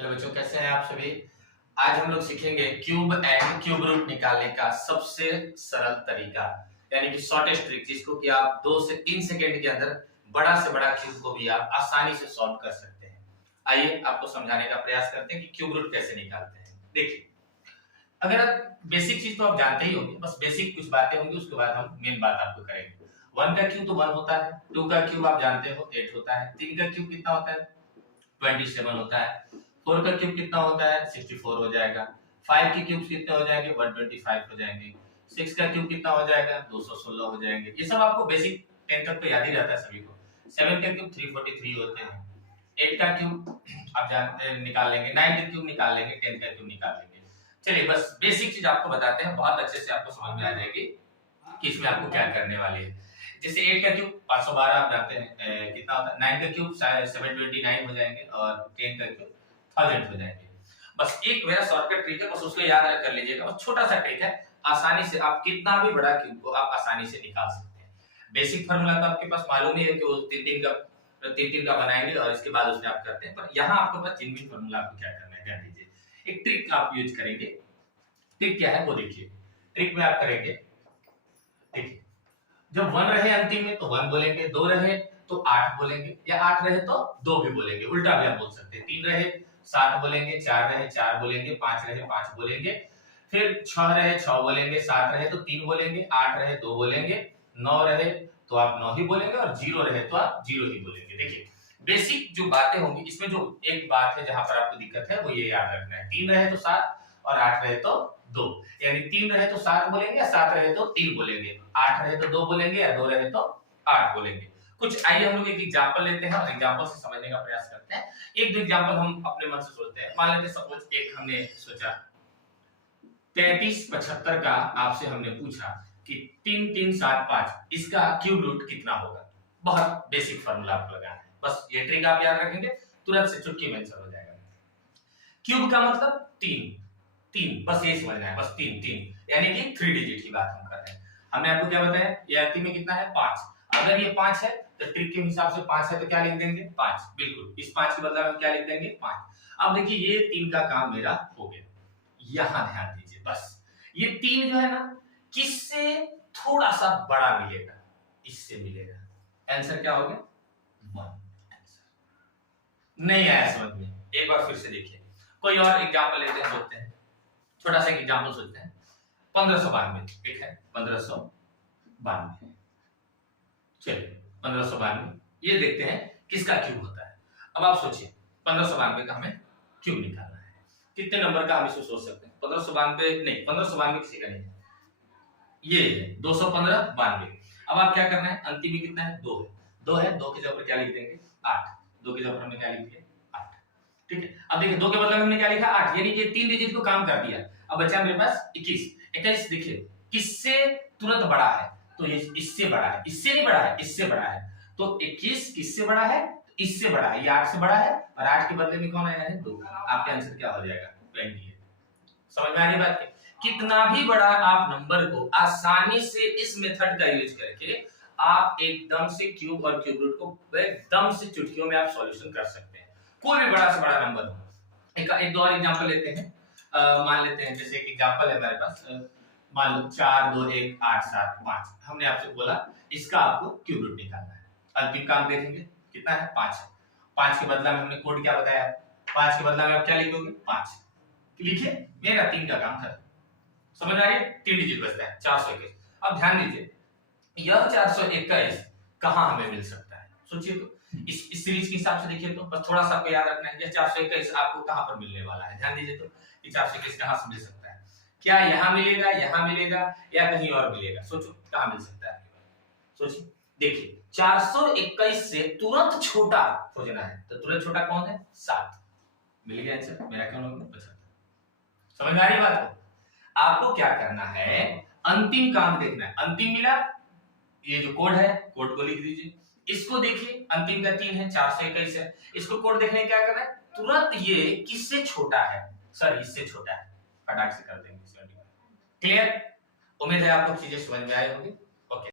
Hello बच्चों, कैसे हैं आप सभी। आज हम लोग सीखेंगे क्यूब एंड क्यूब रूट निकालने का सबसे सरल तरीका, यानी कि शॉर्टेस्ट ट्रिक, जिसको कि आप 2 से 3 सेकंड के अंदर बड़ा से बड़ा क्यूब को भी आप आसानी से सॉल्व कर सकते हैं। आइए आपको समझाने का प्रयास करते हैं कि क्यूब रूट कैसे निकालते हैं। देखिए, अगर बेसिक चीज तो आप जानते ही होंगे, बस बेसिक कुछ बातें होंगी, उसके बाद हम मेन बात आपको करेंगे। 1 का क्यूब तो 1 होता है, 2 का क्यूब आप जानते हो 8 होता है, 3 का क्यूब कितना होता है 27 होता है, 4 का क्यूब कितना होता है 64 हो जाएगा, 5 के क्यूब्स कितने हो जाएंगे 125 हो जाएंगे, 6 का क्यूब कितना हो जाएगा 216 हो जाएंगे। ये सब आपको बेसिक 10 तक तो याद ही रहता है सभी को। 7 का क्यूब 343 होते हैं, 8 का क्यूब आप जानते निकाल लेंगे, 9 का क्यूब निकाल लेंगे, 10 का क्यूब निकाल लेंगे। चलिए बस बेसिक चीज आपको बताते हैं, बहुत अच्छे से आपको समझ में आ जाएगी कि इसमें आपको क्या करने वाले हैं। जैसे 8 का क्यूब 512 आप जानते हैं कितना होता है, 9 का क्यूब 729 हो जाएंगे और 10 का क्यूब 1000 हो जाएंगे। बस एक मेरा शॉर्टकट ट्रिक है, बस उसको याद कर लीजिएगा, बस छोटा सा ट्रिक है, आसानी से आप कितना भी बड़ा क्यूब को आप आसानी से निकाल सकते हैं। बेसिक फार्मूला तो आपके पास मालूम ही है कि वो 3 का बनाएंगे और इसके बाद उसमें आप करते हैं, पर यहाँ आपके पास जिनमें फार्मूला आपको क्या करना है ध्यान दीजिए। एक ट्रिक आप यूज करेंगे, ट्रिक क्या है वो देखिए। ट्रिक में आप करेंगे, देखिए जब 1 रहे अंतिम में तो 1 बोलेंगे, 2 रहे तो 8 बोलेंगे, या 8 रहे तो 2 भी बोलेंगे, उल्टा भी आप बोल सकते हैं। 3 रहे 7 बोलेंगे, 4 रहे 4 बोलेंगे, 5 रहे 5 बोलेंगे, फिर 6 रहे 6 बोलेंगे, 7 रहे तो 3 बोलेंगे, 8 रहे 2 बोलेंगे, 9 रहे तो आप 9 ही बोलेंगे और 0 रहे तो आप 0 ही बोलेंगे। देखिए बेसिक जो बातें होंगी इसमें, जो एक बात है जहां पर आपको दिक्कत है वो ये याद रखना है, 3 रहे तो 7 और 8 रहे तो 2, यानी 3 रहे तो 7 बोलेंगे, 7 रहे तो 3 बोलेंगे, 8 रहे तो 2 बोलेंगे या 2 रहे तो 8 बोलेंगे। कुछ आइए हम लोग एक एग्जांपल लेते हैं और एग्जांपल से समझने का प्रयास करते हैं। एक दो एग्जांपल हम अपने मन से सोचते हैं। मान लेते हैं सपोज एक हमने सोचा 3375 का आपसे हमने पूछा कि 3 3 7 5 इसका क्यूब रूट कितना होगा। बहुत बेसिक फार्मूला आपको लगाना है, बस ये ट्रिक आप याद रखेंगे, तुरंत से चुटकी में आंसर हो जाएगा। क्यूब का मतलब 3, बस ये समझना है, बस 3 यानी कि 3 डिजिट की बात हम कर रहे हैं। हमने आपको क्या बताया, ये अंतिम में कितना है 5, अगर ये 5 है तो ट्रिक के हिसाब से 5 है तो क्या लिख देंगे 5, बिल्कुल इस 5 के बदले में क्या लिख देंगे 5। अब देखिए ये 3 का काम मेरा हो गया, यहां ध्यान दीजिए, बस ये 3 जो है ना किससे थोड़ा सा बड़ा मिलेगा, इससे मिलेगा, आंसर क्या हो गया 1। आंसर नहीं आया समझ में, एक बार फिर से देखिए, कोई और एग्जांपल लेते हैं, सोचते हैं, छोटा सा एग्जांपल सोचते हैं। 1592 ठीक है, 1592, चलिए 1592 ये देखते हैं किसका क्यूब होता है। अब आप सोचिए 1592 का हमें क्यूब निकालना है, कितने नंबर का हम इसको सोच सकते हैं। 1592 नहीं, 1592 किसी का नहीं है, ये है 215 92। अब आप क्या करना है, अंतिम में कितना है 2 है, 2 है, 2 के जगह पर क्या लिख देंगे 8, 2 के जगह पर हमने क्या लिख दिया 8, ठीक है। अब देखिए 2 के बदले में हमने क्या लिखा 8, यानी कि 3 डिजिट को काम कर दिया। अब बचा मेरे पास 21 देखिए किससे तुरंत बड़ा है, तो ये इससे बड़ा है, इससे नहीं बड़ा है, इससे बड़ा है, तो 21 किससे बड़ा है, इससे बड़ा है, ये 8 से बड़ा है और 8 के बदले में कौन आया है 2, आपका आंसर क्या हो जाएगा 20। समझ में आ रही बात है? कितना भी बड़ा आप नंबर को आसानी से इस मेथड का यूज करके आप एकदम से क्यूब और क्यूब रूट को एकदम से चुटकियों में आप सॉल्यूशन कर सकते हैं, कोई भी बड़ा से बड़ा नंबर हो। एक दो और एग्जांपल लेते हैं। मान लेते हैं जैसे एक एग्जांपल है हमारे पास, मान लो 4 2 1 8 7 5, हमने आपसे बोला इसका आपको क्यूब रूट निकालना है। अंतिम काम देखेंगे कितना है 5 है, 5 के बदला में हमने कोड क्या बताया, 5 के बदला में आप क्या लिखोगे 5 लिखिए, मेरा 3 का काम खत्म। समझ आ रही है, 3 डिजिट बचता है 421। अब ध्यान दीजिए यह 421 कहां हमें मिल सकता है, सोचिए तो, इस सीरीज के हिसाब से देखिए तो, बस थोड़ा सा आपको याद रखना है, यह 421 आपको कहां पर मिलने वाला है, ध्यान दीजिए तो, ये 421 कहां से मिल सकता है, क्या यहां मिलेगा या कहीं और मिलेगा, सोचो कहां मिल सकता है, सोचिए। देखिए 421 से तुरंत छोटा खोजना है, तो तुरंत छोटा कौन है 7, मिल गया आंसर, मेरा क्या होगा 75। समझ में आ रही बात? आपको क्या करना है, अंतिम काम देखना है, अंतिम मिला, ये जो कोड है कोड को लिख दीजिए, इसको देखिए अंतिम का 3 है 421 है, इसको कोड देखने क्या करना है, तुरंत ये किससे छोटा है, सर इससे छोटा है, फटाक से कर देंगे। क्लियर? उम्मीद है आपको चीजें समझ में आई होंगी।